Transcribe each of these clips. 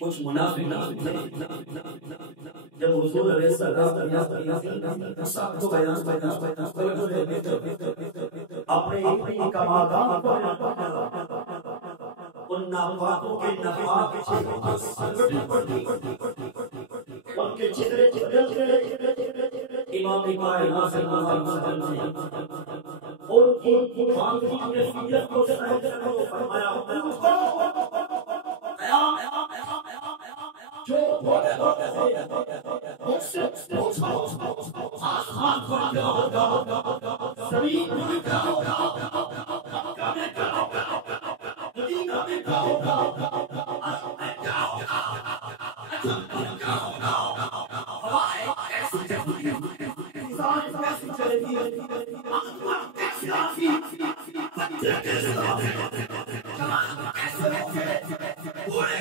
کچھ منافق جب حضور علیہ السلام کو بیان اپنے کمالات ان ناپاکوں کے نفاق ان کے چہرے امام کائنات صلی اللہ علیہ وسلم نے ان کی خانگی کیفیت کو سمجھنے کو فرمایا جو بولے مجھ سے آسمان کو کیا ہوگا زمین میں کیا ہوگا مکہ میں کیا ہوگا مدینہ میں کیا ہوگا عرب میں کیا ہوگا عجم میں کیا ہوگا ہوائیں کیسی چلتی ہیں فضائیں کیسی چلتی ہیں آسمان کیسی آتی بچے کیسے آتے جوان کیسے ہوتے بوڑھے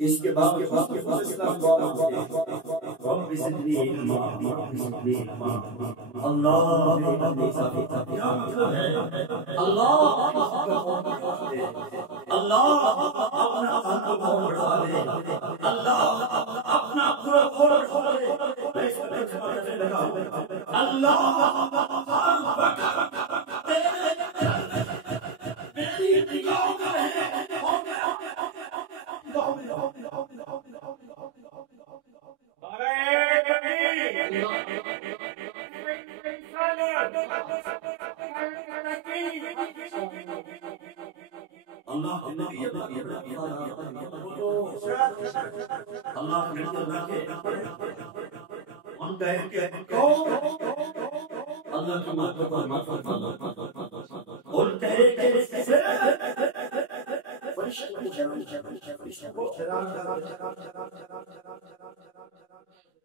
اس کے بعد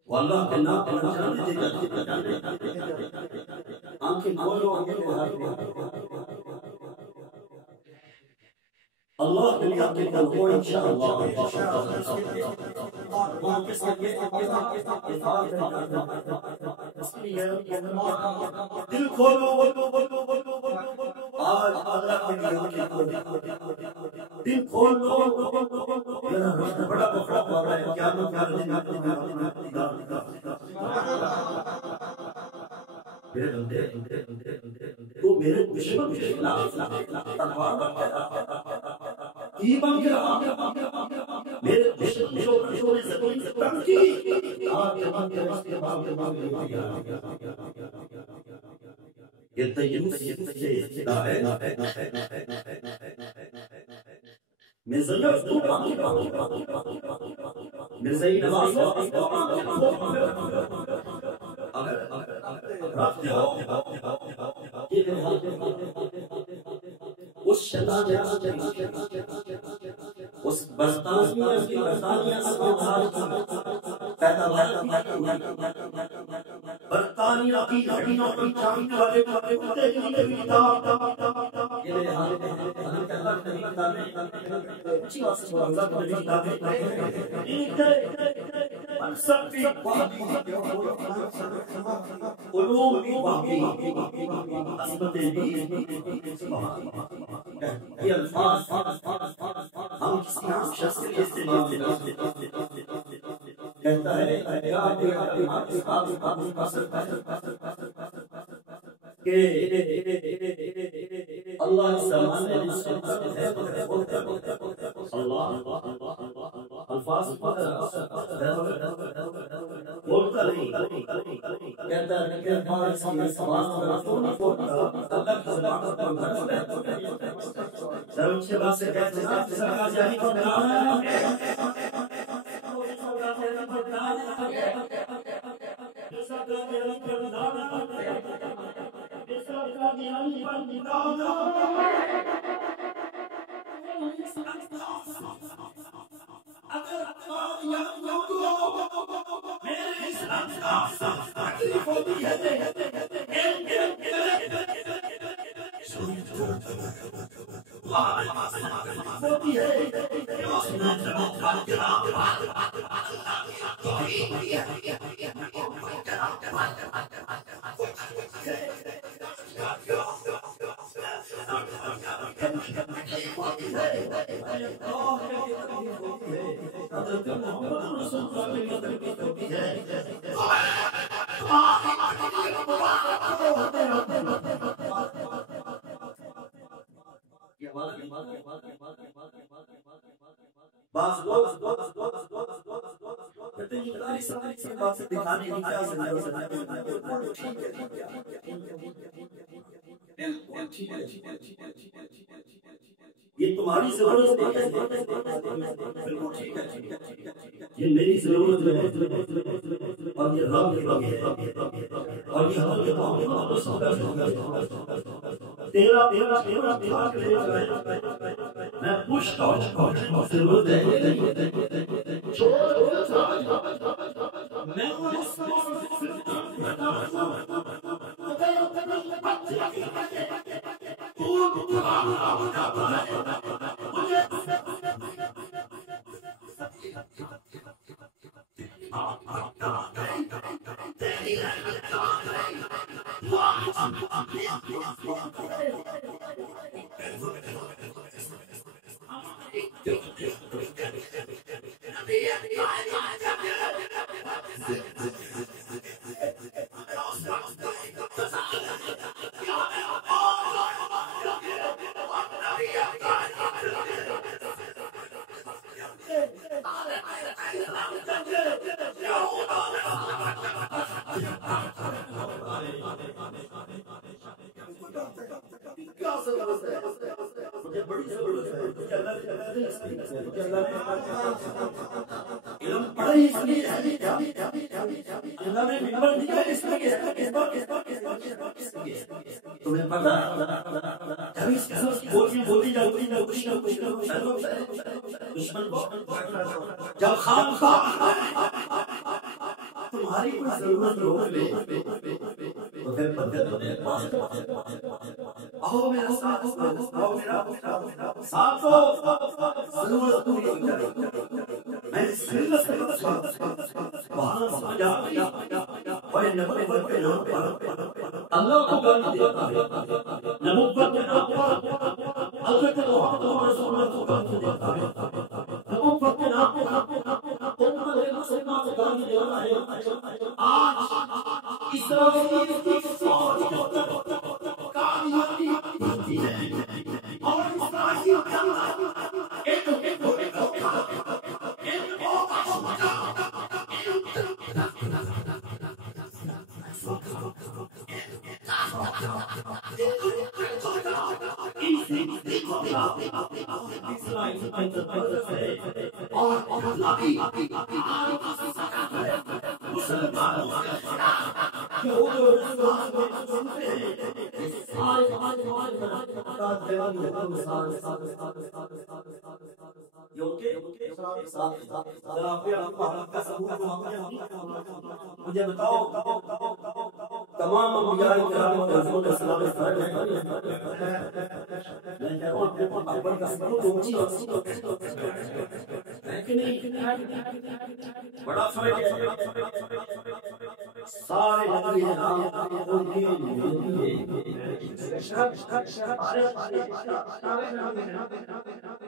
واللہ کے نام پر جانے دے گا آنکھیں کھولو اللہ کے لیے آنکھیں کھولو انشاءاللہ دل کھولو آج اللہ کے لیے آنکھیں کھولو دل کھولو بڑا بڑا ہو رہا ہے کیا میرے بندے تو میرے دشمن کے خلاف تلوار بن کے رہا میرے دشمن نے زمین سے تنقید آج جوان کے راستے باغ یہ تیمس سے ہے مرزائی نواز رکھتے ہو اس شیطان اس برطانیہ برطانیہ کی ہڈیوں کی چاندی والے یہ الفاظ ہم کسی عام شخص کے لیے کہتا ہے اللہ الفاظ بولتا نہیں کہتا ہے کہ ہمارے سامنے سوال کے بعد سے کہتے یہ تمہاری ضرورت ہے یہ میری ضرورت ہے اور یہ رب ہے اور یہ تیرا میں پوچھتا ہوں ضرورت ہے تمہیں پتا جب خام تمہاری کوئی ضرورت روک لے تو پھر آؤ میرا ساتھ ضرورت پوری ہو جائے میں اللہ کو گالی دیتا ہے نبوت کے نام پر حضرت محمد رسول اللہ کو گالی دیتا ہے نبوت کے نام پر امت مسلمہ کو گالی دیتا ہے آج اسرائیل کی فوج کامیابی ہوتی ہے اور اسرائیل کا ایک حضرت ہے اور نبی مسلمانوں کے خلاف یہود و نصارہ سنتے ہیں مجھے بتاؤ تمام انبیاء کرام اور رسول اللہ صلی اللہ علیہ وسلم بڑا فرق ہے سارے نبی ہیں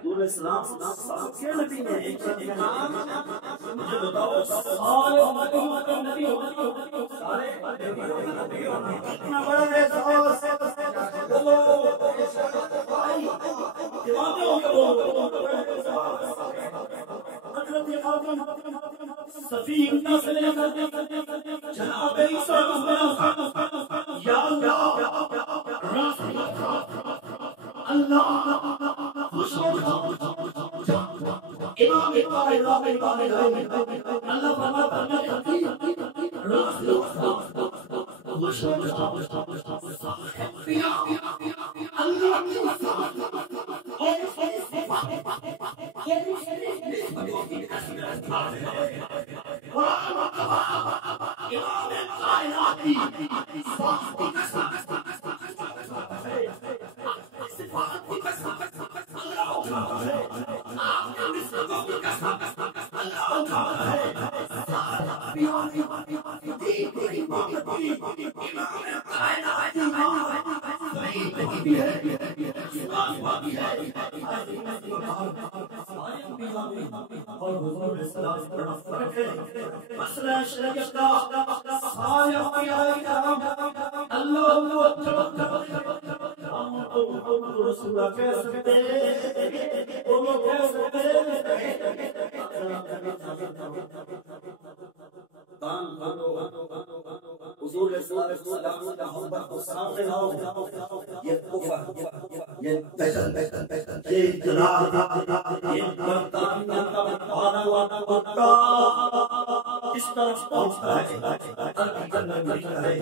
دور اسلام کے نبی نے مجھے بتاؤ سارے نبی سارے اتنا بڑا احساس سفینہ سے جناب عیسیٰ یا اللہ اللہ حضور صلی اللہ علیہ وسلم کا محبت کو سامنے لاؤ یہ کفر یہ بدل یہ جلال یہ برتان کا آنا وانا ہوتا اس طرف پہنچتا ہے جنت لکھتا ہے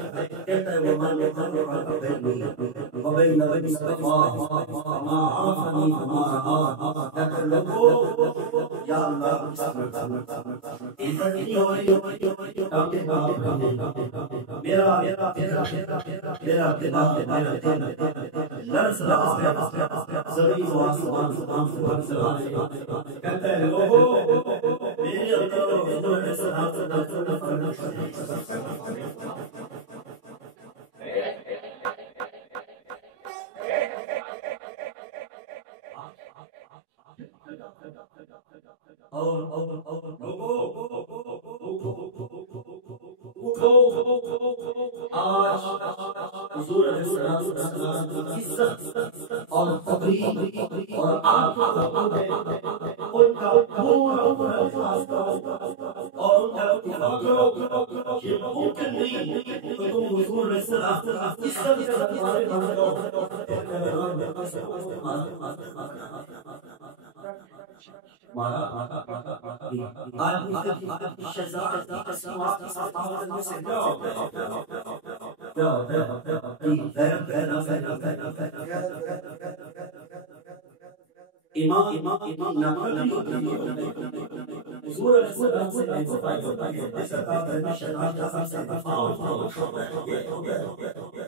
کہتا ہے وَمَا يَتَنُّ وَبَيْنَ بَنِي اسْتَفَاهِ مَا عَرَفَنِي فَمَا عَرَفَ کہتا ہے لوگو یا اللہ میرا لرز رہا ہے زمین و آسمان کہتا ہے لوگو میرے اندر حضور نے صحابہ اور آج حضور علیہ السلام کی عزت اور تقریب اور آپ ان کا پورا اور ان کا یہ ممکن نہیں کہ تم حضور علیہ السلام کی عزت کے بارے میں حضور علیہ السلام سے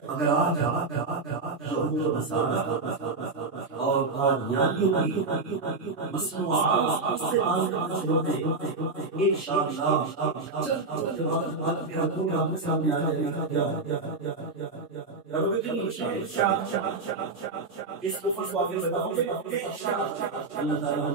اگر آج اور قادیانیوں کی مصنوعات استعمال کرنا شروع کریں انشاءاللہ سامنے آ جائے گا اس کو آگے بتاؤں گے اللہ تعالیٰ